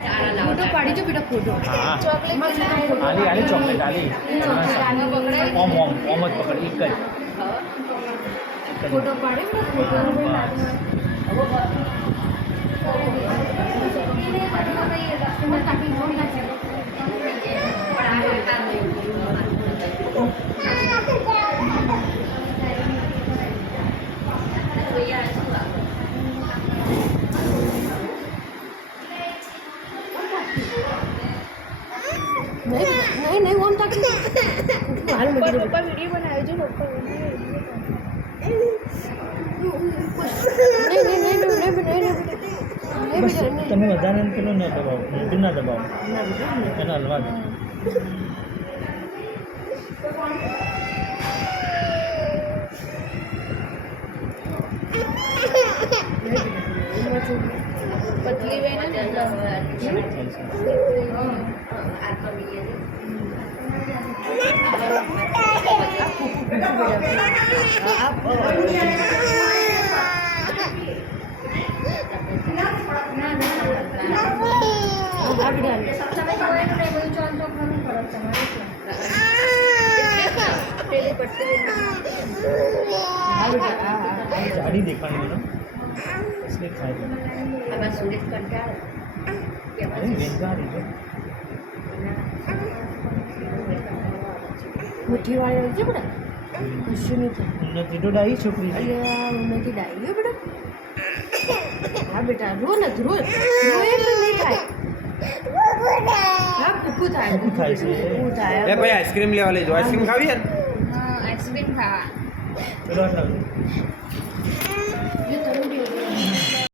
photo पाड़ी जो बेटा फोटो हाँ चॉकलेट आली आली चॉकलेट आली ओम ओम ओम જ પકડ એક જ फोटो पाड़े फोटो नहीं नहीं वो तक हाल में ऊपर वीडियो बनाए जो ऊपर नहीं नहीं नहीं नहीं नहीं બસ તમે વધારે પેલો ન દબાવો મોટું ના દબાવો એને હલવા દો पतली वे ना ગાડી દેખાણી મને इसलिए खाएगा अब सूरज कंटाळ अरे वेंगारी जो मुट्ठी वाली होती है बेटा कुछ नहीं था उन्नति तो डाई छोकरी अरे उन्नति डाई है बेटा हाँ बेटा रो ना रो रोए तो नहीं खाए हाँ फूफू थाय फूफू थाय એ ભાઈ આઈસ્ક્રીમ લેવા લઈ જાઓ આઈસ્ક્રીમ ખાવી યાર हाँ आइसक्रीम खा चलो ये तो